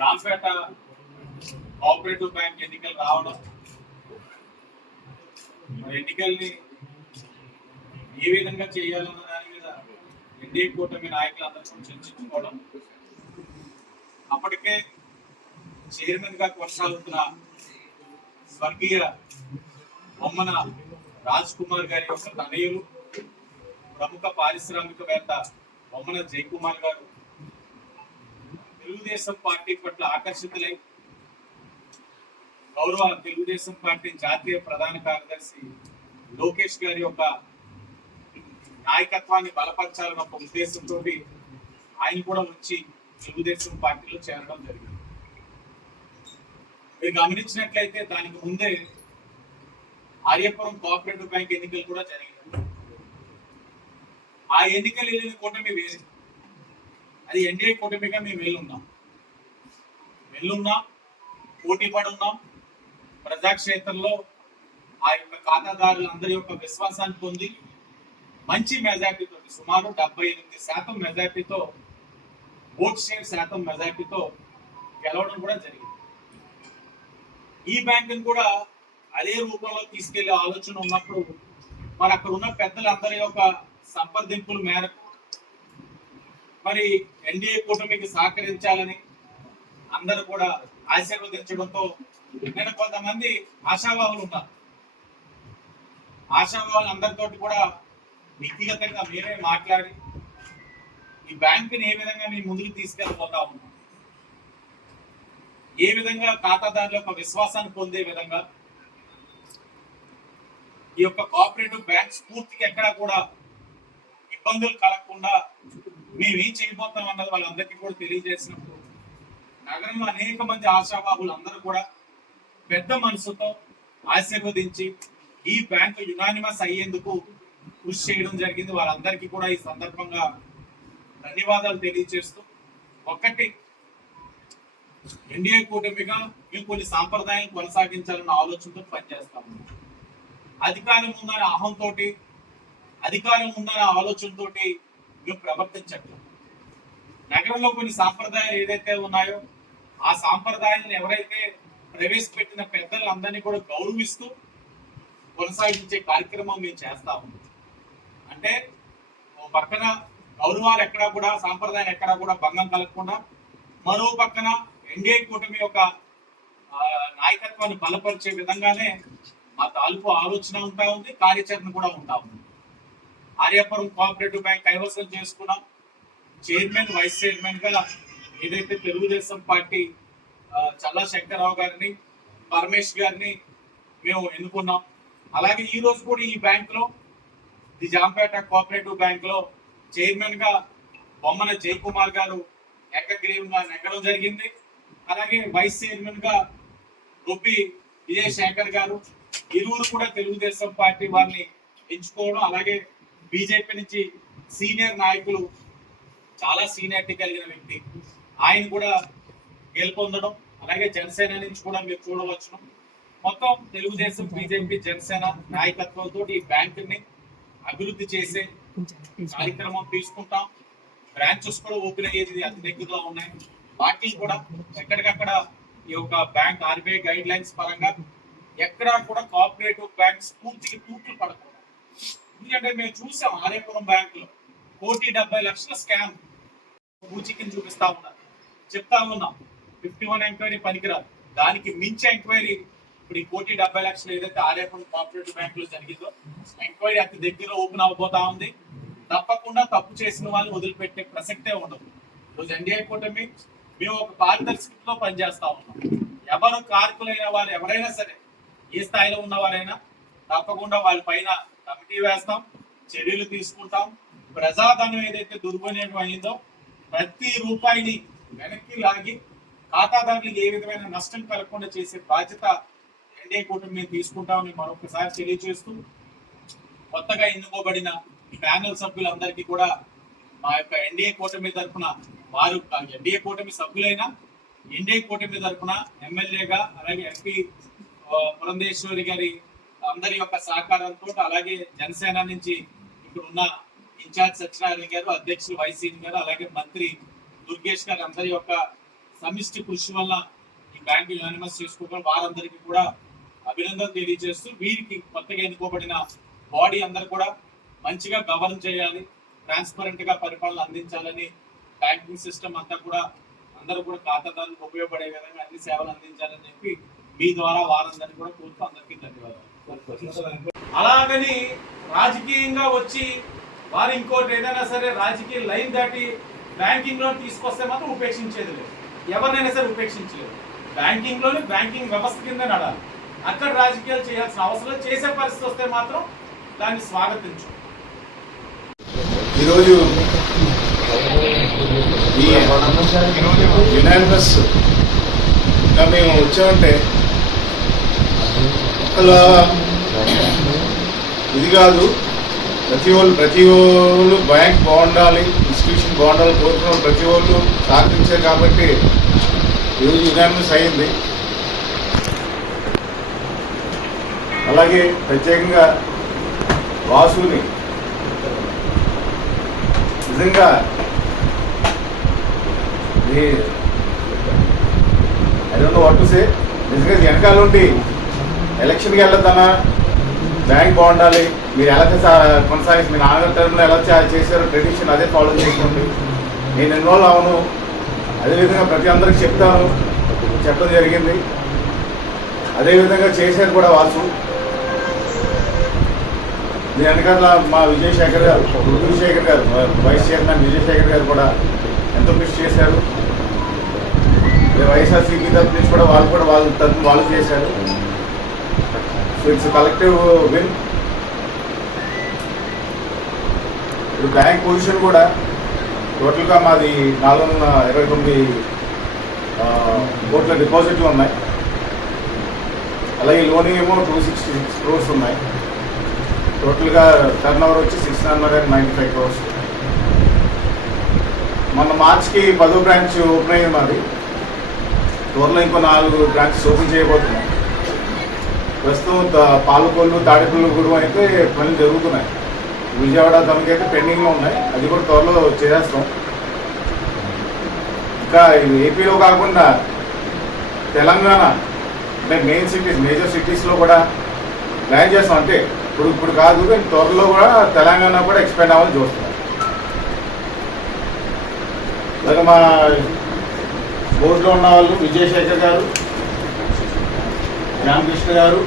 Rampet cooperative bank ఎన్నికలు రావడం, మరి ఎన్నికల్ని ఏ విధంగా చేయాలన్న దాని మీద ఎన్డీఏ కూటమి నాయకులందరూ చర్చించుకోవడం, అప్పటికే చైర్మన్ గా కొనసాగుతున్న స్వర్గీయ బొమ్మన రాజ్ కుమార్ గారి యొక్క తనయులు, ప్రముఖ పారిశ్రామికవేత్త బొమ్మన జయకుమార్ గారు తెలుగుదేశం పార్టీ పట్ల ఆకర్షితులై గౌరవ తెలుగుదేశం పార్టీ జాతీయ ప్రధాన కార్యదర్శి లోకేష్ గారి యొక్క నాయకత్వాన్ని బలపరచాలన్న ఒక ఉద్దేశంతో ఆయన కూడా వచ్చి తెలుగుదేశం పార్టీలో చేరడం జరిగింది. మీరు గమనించినట్లయితే దానికి ముందే ఆర్యపురం కోఆపరేటివ్ బ్యాంక్ ఎన్నికలు కూడా జరిగాయి. ఆ ఎన్నికలు వెళ్ళిన కూటమి వేరే, అది ఎన్డీఏ కూటమిగా మేము వెళ్ళున్నాం, పోటీ పడి ఉన్నాం. ప్రజాక్షేత్రంలో ఆ యొక్క ఖాతాదారులందరి యొక్క విశ్వాసాన్ని పొంది మంచి మెజార్టీతో, సుమారు 78% మెజార్టీతో, ఓట్ షేర్ శాతం మెజార్టీతో గెలవడం కూడా జరిగింది. ఈ బ్యాంకును కూడా అదే రూపంలో తీసుకెళ్లే ఆలోచన ఉన్నప్పుడు మరి అక్కడ ఉన్న పెద్దలందరి యొక్క సంప్రదింపుల మేరకు మరి ఎన్డీఏ కూటమికి సహకరించాలని అందరూ కూడా ఆశీర్వదించడంతో నేను కొంతమంది ఆశావాహులు ఉన్నారు. ఆశావాహులు అందరితో కూడా వ్యక్తిగతంగా మేమే మాట్లాడి ఈ బ్యాంకుని ఏ విధంగా మేము ముందుకు తీసుకెళ్ళిపోతా ఉన్నాం, ఏ విధంగా ఖాతాదారుల యొక్క విశ్వాసాన్ని పొందే విధంగా ఈ యొక్క కోఆపరేటివ్ బ్యాంక్ స్ఫూర్తికి ఎక్కడా కూడా ఇబ్బందులు కలగకుండా మేమేం చేయబోతాం అన్నది వాళ్ళందరికీ కూడా తెలియజేసినప్పుడు నగరంలో అనేక మంది ఆశావాహులు అందరూ కూడా పెద్ద మనసుతో ఆశీర్వదించి ఈ బ్యాంకు యునానిమస్ అయ్యేందుకు కృషి చేయడం జరిగింది. వాళ్ళందరికీ కూడా ఈ సందర్భంగా ధన్యవాదాలు తెలియజేస్తూ, ఒకటి ఎన్డీఏ కూటమిగా మేము కొన్ని సాంప్రదాయాలు కొనసాగించాలన్న ఆలోచనతో పనిచేస్తాము. అధికారం ఉందనే అహంతో, అధికారం ఉందనే ఆలోచనతో మేము ప్రవర్తించట్లేదు. నగరంలో కొన్ని సాంప్రదాయాలు ఏదైతే ఉన్నాయో ఆ సాంప్రదాయాలను ఎవరైతే ప్రవేశపెట్టిన పెద్దలందరినీ కూడా గౌరవిస్తూ కొనసాగించే కార్యక్రమం మేము చేస్తాము. అంటే పక్కన గౌరవాలు ఎక్కడా కూడా, సాంప్రదాయాలు ఎక్కడా కూడా భంగం కలగకుండా, మరో పక్కన ఎన్డీఏ కూటమి యొక్క నాయకత్వాన్ని బలపరిచే విధంగానే మా తాలూకు ఆలోచన ఉంటా ఉంది, కార్యాచరణ కూడా ఉంటా ఉంది. ఆర్యాపురం కోఆపరేటివ్ బ్యాంక్ కైవసం చేసుకున్నాం. చైర్మన్, వైస్ చైర్మన్ గా ఏదైతే తెలుగుదేశం పార్టీ చల్లా శంకర్రావు గారిని, పరమేష్ గారిని మేము ఎన్నుకున్నాం. అలాగే ఈ రోజు కూడా ఈ బ్యాంక్ లో, ది జాంపేట కోఆపరేటివ్ బ్యాంక్ లో చైర్మన్ గా బొమ్మన జయకుమార్ గారు ఏకగ్రీవంగా నెగ్గడం జరిగింది. అలాగే వైస్ చైర్మన్ గా గొప్పి విజయశేఖర్ గారు, ఇరువురు కూడా తెలుగుదేశం పార్టీ వారిని ఎంచుకోవడం, అలాగే బీజేపీ నుంచి సీనియర్ నాయకులు, చాలా సీనియారిటీ కలిగిన వ్యక్తి, ఆయన కూడా గెలుపొందడం, అలాగే జనసేన నుంచి కూడా మీరు చూడవచ్చును. మొత్తం తెలుగుదేశం, బీజేపీ, జనసేన నాయకత్వంతో ఈ బ్యాంకుని అభివృద్ధి చేసే కార్యక్రమం తీసుకుంటాం. బ్రాంచెస్ కూడా ఓపెన్ అయ్యేది అతి దగ్గరలో ఉన్నాయి. వాటిని కూడా ఎక్కడికక్కడ ఈ యొక్క బ్యాంక్ ఆర్బీఐ గైడ్ లైన్స్ పరంగా ఎక్కడా కూడా కోఆపరేటివ్ బ్యాంక్ స్ఫూర్తికి తూట్లు పడకూడదు. ఎందుకంటే మేము చూసాం ఆర్యాపురం బ్యాంకులో 1,70,00,000 స్కామ్ పూచికిని చూపిస్తా ఉన్నారు. చెప్తా ఉన్నాం 51 ఎంక్వైరీ పనికిరాదు, దానికి మించి ఎంక్వైరీ ఇప్పుడు ఈ 1,70,00,000 ఏదైతే ఆర్యాపురం కోఆపరేటివ్ బ్యాంక్ లో జరిగిందో ఎంక్వైరీ అతి దగ్గర ఓపెన్ అవబోతా ఉంది. తప్పకుండా తప్పు చేసిన వాళ్ళు వదిలిపెట్టే ప్రసక్తే ఉండదు. రోజు ఎన్డీఏ కూటమి మేము ఒక పారదర్శకతలో పనిచేస్తా ఉన్నాం. ఎవరు కారకులైన వారు ఎవరైనా సరే, ఏ స్థాయిలో ఉన్నవారైనా తప్పకుండా వాళ్ళ పైన కమిటీ వేస్తాం, చర్యలు తీసుకుంటాం. ప్రజాధనం ఏదైతే దుర్వినియోగం అయిందో ప్రతి రూపాయిని వెనక్కి లాగి ఖాతాదారులకు ఏ విధమైన నష్టం కలగకుండా చేసే బాధ్యత ఎన్డీఏ కూటమి తీసుకుంటామని మరొకసారి తెలియజేస్తూ, కొత్తగా ఎన్నుకోబడిన ప్యానెల్ సభ్యులందరికీ కూడా మా యొక్క ఎన్డీఏ కూటమి తరఫున, వారు ఎన్డీఏ కూటమి సభ్యులైన ఎన్డీఏ కూటమి తరఫున ఎమ్మెల్యేగా, అలాగే ఎంపీ పురంధేశ్వరి గారి అందరి యొక్క సహకారంతో, అలాగే జనసేన నుంచి ఇక్కడ ఉన్న ఇన్ఛార్జ్ సత్యనారాయణ గారు, అధ్యక్షులు వైసీని గారు, అలాగే మంత్రి దుర్గేష్ గారు అందరి యొక్క సమిష్టి కృషి వల్ల ఈ బ్యాంకు యూనిమస్ చేసుకోవడం వారందరికీ కూడా అభినందనలు తెలియజేస్తూ వీరికి కొత్తగా ఎన్నుకోబడిన బాడీ అందరూ కూడా మంచిగా గవర్న్ చేయాలి, ట్రాన్స్పరెంట్ గా పరిపాలన అందించాలని, బ్యాంకింగ్ సిస్టమ్ అంతా కూడా అందరూ కూడా ఖాతాదారులకు ఉపయోగపడే విధంగా అన్ని సేవలు అందించాలని చెప్పి మీ ద్వారా వారందరినీ కూడా కోరుతూ అందరికీ ధన్యవాదాలు. అలాగని రాజకీయంగా వచ్చి వారు ఇంకోటి ఏదైనా సరే రాజకీయ లైన్ దాటి బ్యాంకింగ్ లో తీసుకొస్తే మాత్రం ఉపేక్షించేది లేదు, ఎవరినైనా సరే ఉపేక్షించలేదు. బ్యాంకింగ్ లోని బ్యాంకింగ్ వ్యవస్థ కింద నడాలి, అక్కడ రాజకీయాలు చేయాల్సిన అవసరం చేసే పరిస్థితి వస్తే మాత్రం దాన్ని స్వాగతించు. ఈరోజు యునానిమస్ గా మేము వచ్చామంటే అలా ఇది కాదు, ప్రతి ఒళ్ళు బ్యాంక్ బాగుండాలి, ఇన్స్టిట్యూషన్ బాగుండాలి కోరుకున్న ప్రతి ఒళ్ళు సహకరించారు కాబట్టి ఈరోజు యునానిమస్ అయింది. అలాగే ప్రత్యేకంగా వాసుని నిజంగా I don't know what to say. నిజంగా వెనకాల ఉండి ఎలక్షన్కి వెళ్ళొద్దన్నా బ్యాంక్ బాగుండాలి, మీరు ఎలా కొనసాగి మీ నాన్నగారి టర్మ్లో ఎలా చేశారో ట్రెడిషన్ అదే ఫాలో చేసుకోండి. నేను ఇన్వాల్వ్ అవను, అదేవిధంగా ప్రతి అందరికి చెప్పడం జరిగింది. అదేవిధంగా చేశారు కూడా వాసు. దీని వెనకాల మా విజయశేఖర్ గారు వైస్ చైర్మన్ విజయశేఖర్ గారు కూడా ఎంతో కృషి చేశారు. వైఎస్ఆర్సీపీ తరఫు నుంచి కూడా వాళ్ళ తరఫున వాళ్ళు చేశారు. So it's collective win. ఇప్పుడు బ్యాంక్ పొజిషన్ కూడా టోటల్గా మాది 429 కోట్ల డిపాజిట్లు ఉన్నాయి. అలాగే లోన్ ఏమో 266 crores ఉన్నాయి. టోటల్గా టర్న్ ఓవర్ వచ్చి 695 crores. మొన్న మార్చికి 10వ బ్రాంచ్ ఓపెన్ అయ్యింది మాది. త్వరలో ఇంకో 4 బ్రాంచెస్ ఓపెన్ చేయబోతున్నాం. ప్రస్తుతం పాలకొల్లు తాడేపల్లి గూడెం అయితే పనులు జరుగుతున్నాయి. విజయవాడ తమకైతే పెండింగ్లో ఉన్నాయి, అది కూడా త్వరలో చేసేస్తాం. ఇంకా ఏపీలో కాకుండా తెలంగాణ అంటే మేజర్ సిటీస్లో కూడా ప్లాన్ చేస్తాం. అంటే ఇప్పుడు కాదు కానీ త్వరలో కూడా తెలంగాణ కూడా ఎక్స్పాండ్ అవ్వాలని చూస్తున్నాం. అలాగే మా బోర్డులో ఉన్న వాళ్ళు విజయశేఖర్ గారు, రామకృష్ణ గారు,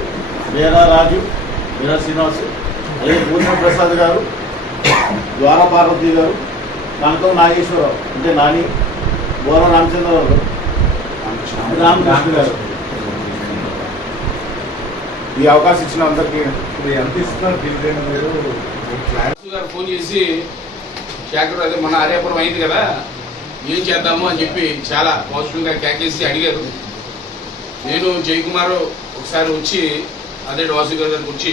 వీరా రాజు, వీరా శ్రీనివాస్, అలాగే పూర్ణ ప్రసాద్ గారు, ద్వారా పార్వతి గారు, దాంతో నాగేశ్వరరావు అంటే నాని, బోర రామచంద్రరావు, రామకృష్ణ గారు. ఈ అవకాశం ఇచ్చిన అందరికీ ఎంత ఇస్తున్నారు గారు ఫోన్ చేసి శేఖర్ అదే మన ఆర్యాపురం అయింది కదా ఏం చేద్దాము అని చెప్పి చాలా పాజిటివ్గా క్యాకేసి అడిగారు. నేను జయకుమార్ ఒకసారి వచ్చి అదే వాసు గారి దగ్గరికి వచ్చి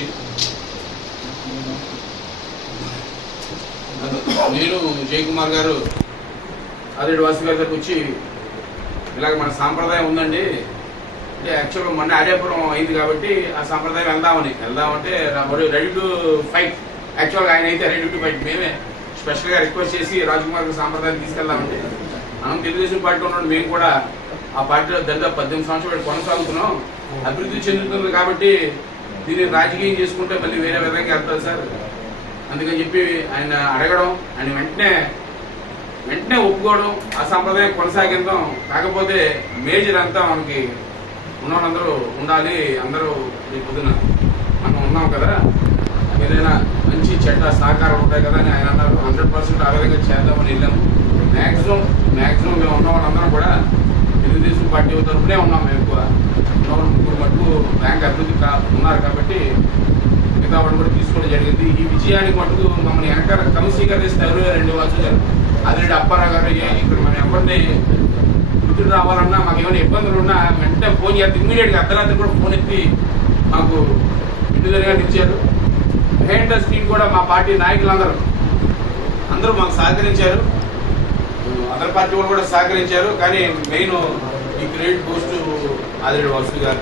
జయకుమార్ గారు అదే వాసు గారి దగ్గరికి వచ్చి ఇలాగ మన సాంప్రదాయం ఉందండి అంటే యాక్చువల్గా మొన్న ఆర్యాపురం అయింది కాబట్టి ఆ సాంప్రదాయం వెళ్దామంటే రెడీ టు ఫైట్. యాక్చువల్గా ఆయన అయితే రెడీ టు ఫైట్. మేమే స్పెషల్గా రిక్వెస్ట్ చేసి రాజ్కుమార్ సాంప్రదాయాన్ని తీసుకెళ్దామంటే మనం తెలుగుదేశం పార్టీ ఉన్నాడు, మేము కూడా ఆ పార్టీలో దాదాపు 18 సంవత్సరాలు కొనసాగుతున్నాం, అభివృద్ధి చెందుతుంది కాబట్టి దీన్ని రాజకీయం చేసుకుంటే మళ్ళీ వేరే విధంగా వెళ్తారు సార్. అందుకని చెప్పి ఆయన అడగడం, ఆయన వెంటనే ఒప్పుకోవడం, ఆ సాంప్రదాయం కొనసాగిద్దాం. కాకపోతే మేజర్ అంతా మనకి ఉన్నవాళ్ళందరూ ఉండాలి, అందరూ ఈ పొద్దున మనం ఉన్నాం కదా, ఏదైనా మంచి చెడ్డ సహకారం ఉంటాయి కదా అని ఆయన అన్నారు. 100% ఆ విధంగా చేద్దామని వెళ్ళాము. మ్యాక్సిమం మేము ఉన్న వాళ్ళందరం కూడా తెలుగుదేశం పార్టీ తరఫునే ఉన్నాం. మేము ఎక్కువ ముగ్గురు మటుకు బ్యాంక్ అభివృద్ధి ఉన్నారు కాబట్టి మిగతా వాళ్ళు కూడా తీసుకోవడం జరిగింది. ఈ విజయానికి మటుకు మమ్మల్ని వెనకాల కమిషనర్ చేస్తే ఎవరు 2 వాసులు గారు, అదిరెడ్డి అప్పారావు గారు, ఇక్కడ మనం ఎవరిని గుర్తుకు రావాలన్నా మాకు ఏమైనా ఇబ్బందులు ఉన్నా వెంటనే ఫోన్ చేస్తే ఇమ్మీడియట్గా అర్ధరాత్రి కూడా ఫోన్ ఎత్తి మాకు ఇంటి దగ్గర ఇచ్చారు. బిహైండ్ ద స్క్రీన్ కూడా మా పార్టీ నాయకులందరూ మాకు సహకరించారు, అదర్ పార్టీ వాళ్ళు కూడా సహకరించారు. కానీ మెయిన్ ఈ credit goes to Adireddy Vasu గారు.